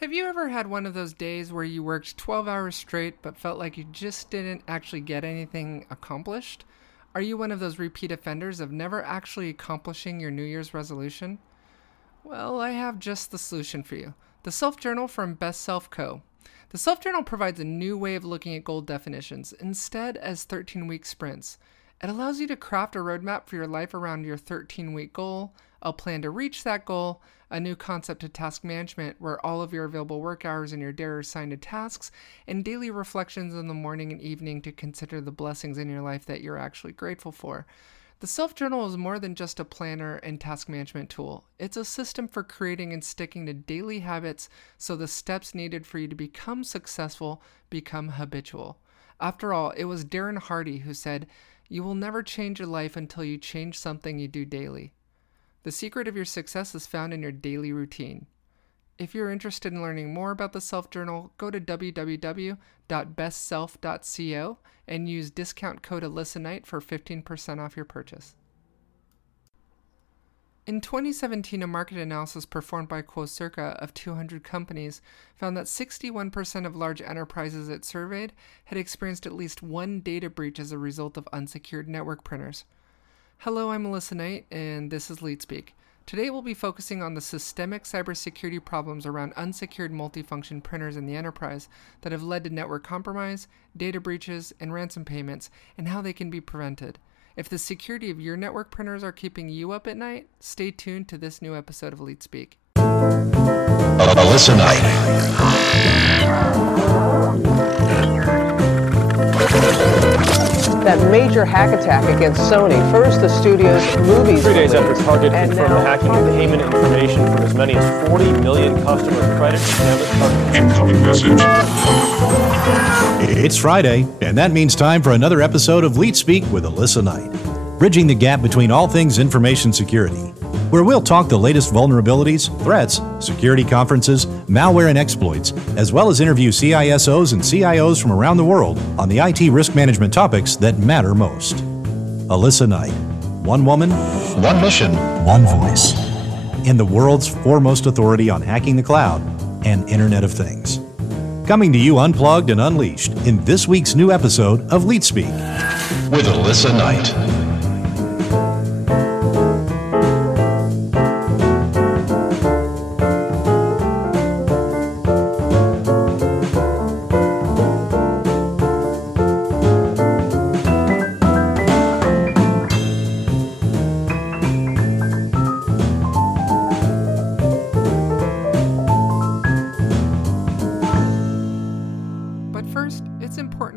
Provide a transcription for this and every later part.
Have you ever had one of those days where you worked 12 hours straight but felt like you just didn't actually get anything accomplished? Are you one of those repeat offenders of never actually accomplishing your New Year's resolution? Well, I have just the solution for you. The Self Journal from Best Self Co. The Self Journal provides a new way of looking at goal definitions, instead as 13-week sprints. It allows you to craft a roadmap for your life around your 13-week goal, a plan to reach that goal, a new concept of task management where all of your available work hours in your day are assigned to tasks, and daily reflections in the morning and evening to consider the blessings in your life that you're actually grateful for. The Self-Journal is more than just a planner and task management tool. It's a system for creating and sticking to daily habits so the steps needed for you to become successful become habitual. After all, it was Darren Hardy who said, "You will never change your life until you change something you do daily." The secret of your success is found in your daily routine. If you're interested in learning more about the Self-Journal, go to www.bestself.co and use discount code Alissa Knight for 15% off your purchase. In 2017, a market analysis performed by Quocirca of 200 companies found that 61% of large enterprises it surveyed had experienced at least one data breach as a result of unsecured network printers. Hello, I'm Alissa Knight, and this is LeetSpeak. Today we'll be focusing on the systemic cybersecurity problems around unsecured multifunction printers in the enterprise that have led to network compromise, data breaches, and ransom payments, and how they can be prevented. If the security of your network printers are keeping you up at night, stay tuned to this new episode of LeetSpeak. Alissa Knight. That major hack attack against Sony. First, the studio's movies. 3 days after Target confirmed the hacking of payment information from as many as 40 million customer credit and Incoming message. It's Friday, and that means time for another episode of LeetSpeak with Alissa Knight, bridging the gap between all things information security, where we'll talk the latest vulnerabilities, threats, security conferences, malware and exploits, as well as interview CISOs and CIOs from around the world on the IT risk management topics that matter most. Alissa Knight, one woman, One mission. one voice, and the world's foremost authority on hacking the cloud and Internet of Things. Coming to you unplugged and unleashed in this week's new episode of LeetSpeak With Alissa Knight.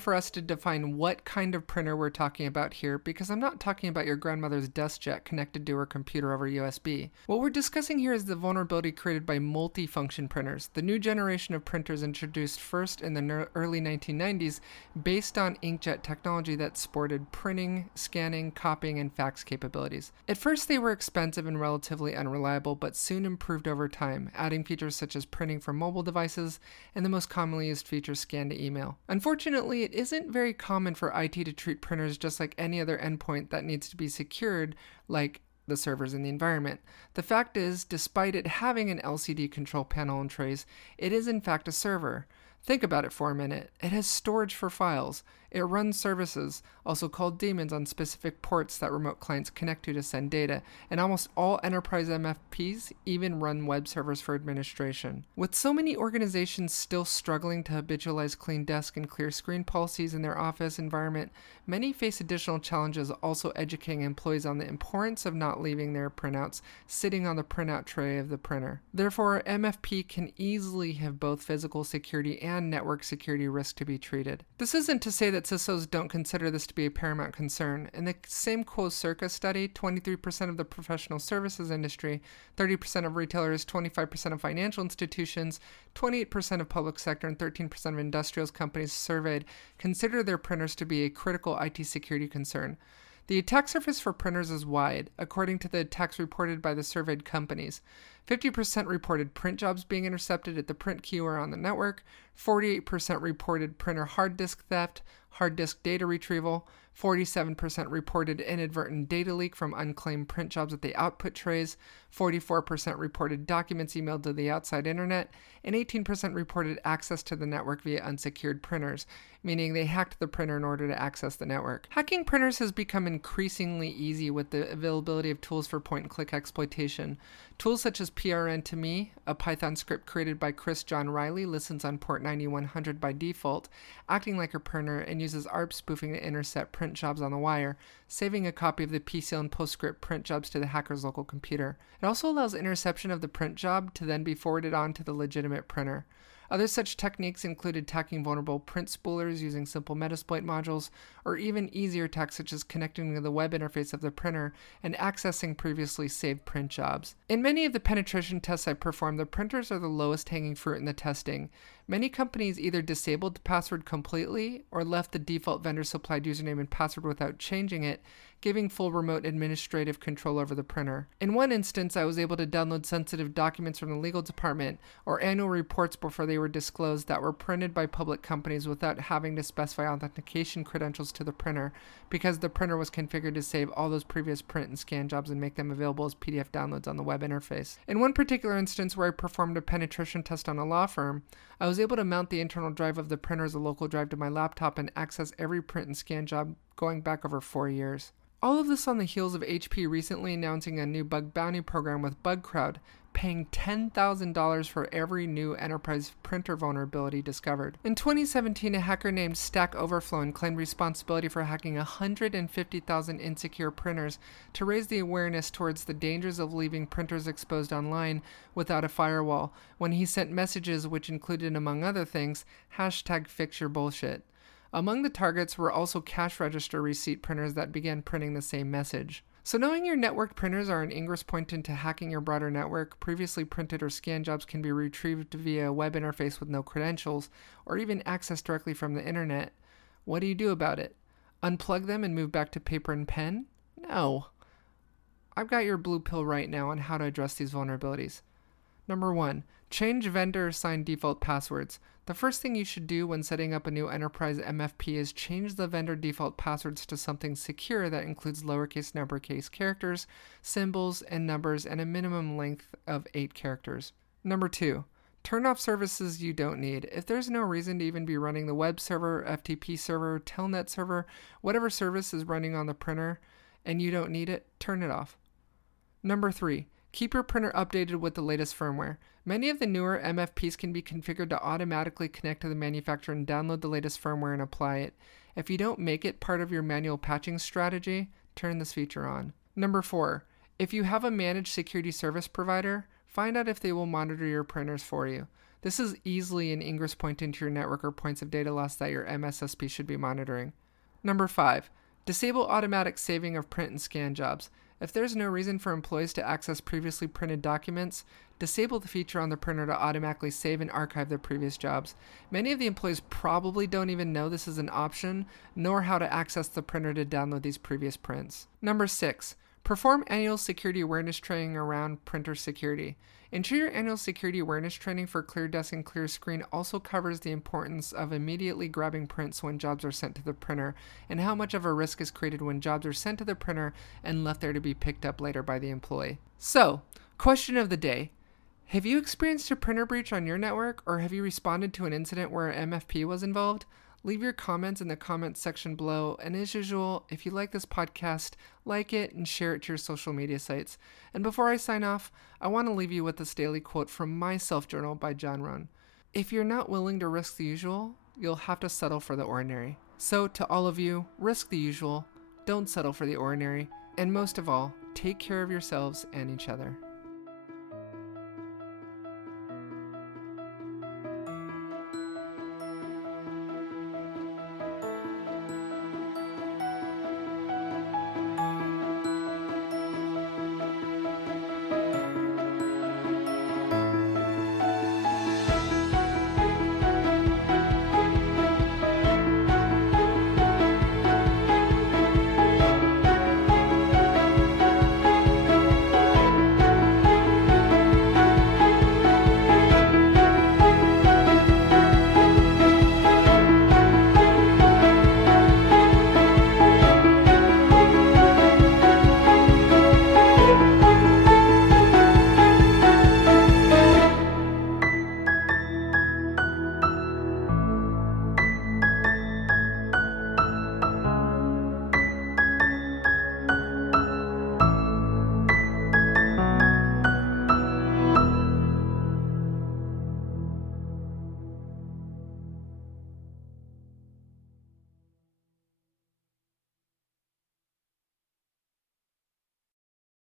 For us to define what kind of printer we're talking about here, because I'm not talking about your grandmother's desk jet connected to her computer over USB. What we're discussing here is the vulnerability created by multifunction printers, the new generation of printers introduced first in the early 1990s based on inkjet technology that sported printing, scanning, copying, and fax capabilities. At first they were expensive and relatively unreliable, but soon improved over time, adding features such as printing from mobile devices and the most commonly used feature, scan to email. Unfortunately, it isn't very common for IT to treat printers just like any other endpoint that needs to be secured, like the servers in the environment. The fact is, despite it having an LCD control panel and trays, it is in fact a server. Think about it for a minute. It has storage for files. It runs services, also called daemons, on specific ports that remote clients connect to send data, and almost all enterprise MFPs even run web servers for administration. With so many organizations still struggling to habitualize clean desk and clear screen policies in their office environment, many face additional challenges also educating employees on the importance of not leaving their printouts sitting on the printout tray of the printer. Therefore, MFP can easily have both physical security and network security risk to be treated. This isn't to say that CISOs don't consider this to be a paramount concern. In the same Quocirca study, 23% of the professional services industry, 30% of retailers, 25% of financial institutions, 28% of public sector, and 13% of industrials companies surveyed consider their printers to be a critical IT security concern. The attack surface for printers is wide, according to the attacks reported by the surveyed companies. 50% reported print jobs being intercepted at the print queue or on the network, 48% reported printer hard disk theft, hard disk data retrieval, 47% reported inadvertent data leak from unclaimed print jobs at the output trays, 44% reported documents emailed to the outside internet, and 18% reported access to the network via unsecured printers, meaning they hacked the printer in order to access the network. Hacking printers has become increasingly easy with the availability of tools for point-and-click exploitation. Tools such as PRN2Me, a Python script created by Chris John Riley, listens on port 9100 by default, acting like a printer, and uses ARP spoofing to intercept print jobs on the wire, saving a copy of the PCL and PostScript print jobs to the hacker's local computer. It also allows interception of the print job to then be forwarded on to the legitimate printer. Other such techniques include attacking vulnerable print spoolers using simple Metasploit modules, or even easier attacks such as connecting to the web interface of the printer and accessing previously saved print jobs. In many of the penetration tests I performed, the printers are the lowest hanging fruit in the testing. Many companies either disabled the password completely or left the default vendor-supplied username and password without changing it, giving full remote administrative control over the printer. In one instance, I was able to download sensitive documents from the legal department or annual reports before they were disclosed that were printed by public companies without having to specify authentication credentials to the printer, because the printer was configured to save all those previous print and scan jobs and make them available as PDF downloads on the web interface. In one particular instance where I performed a penetration test on a law firm, I was able to mount the internal drive of the printer as a local drive to my laptop and access every print and scan job going back over 4 years. All of this on the heels of HP recently announcing a new bug bounty program with BugCrowd, paying $10,000 for every new enterprise printer vulnerability discovered. In 2017, a hacker named Stack Overflow claimed responsibility for hacking 150,000 insecure printers to raise the awareness towards the dangers of leaving printers exposed online without a firewall, when he sent messages which included, among other things, #FixYourBullshit. Among the targets were also cash register receipt printers that began printing the same message. So knowing your network printers are an ingress point into hacking your broader network, previously printed or scanned jobs can be retrieved via a web interface with no credentials, or even accessed directly from the internet. What do you do about it? Unplug them and move back to paper and pen? No. I've got your blue pill right now on how to address these vulnerabilities. Number 1. Change vendor-assigned default passwords. The first thing you should do when setting up a new enterprise MFP is change the vendor default passwords to something secure that includes lowercase and uppercase characters, symbols, and numbers, and a minimum length of 8 characters. Number 2. Turn off services you don't need. If there's no reason to even be running the web server, FTP server, telnet server, whatever service is running on the printer, and you don't need it, turn it off. Number 3. Keep your printer updated with the latest firmware. Many of the newer MFPs can be configured to automatically connect to the manufacturer and download the latest firmware and apply it. If you don't make it part of your manual patching strategy, turn this feature on. Number 4. If you have a managed security service provider, find out if they will monitor your printers for you. This is easily an ingress point into your network or points of data loss that your MSSP should be monitoring. Number 5. Disable automatic saving of print and scan jobs. If there's no reason for employees to access previously printed documents, disable the feature on the printer to automatically save and archive their previous jobs. Many of the employees probably don't even know this is an option, nor how to access the printer to download these previous prints. Number 6. Perform annual security awareness training around printer security. Ensure your annual security awareness training for ClearDesk and ClearScreen also covers the importance of immediately grabbing prints when jobs are sent to the printer, and how much of a risk is created when jobs are sent to the printer and left there to be picked up later by the employee. So, question of the day. Have you experienced a printer breach on your network, or have you responded to an incident where an MFP was involved? Leave your comments in the comments section below, and as usual, if you like this podcast, like it and share it to your social media sites. And before I sign off, I want to leave you with this daily quote from my self-journal by John Rohn. If you're not willing to risk the usual, you'll have to settle for the ordinary. So to all of you, risk the usual, don't settle for the ordinary, and most of all, take care of yourselves and each other.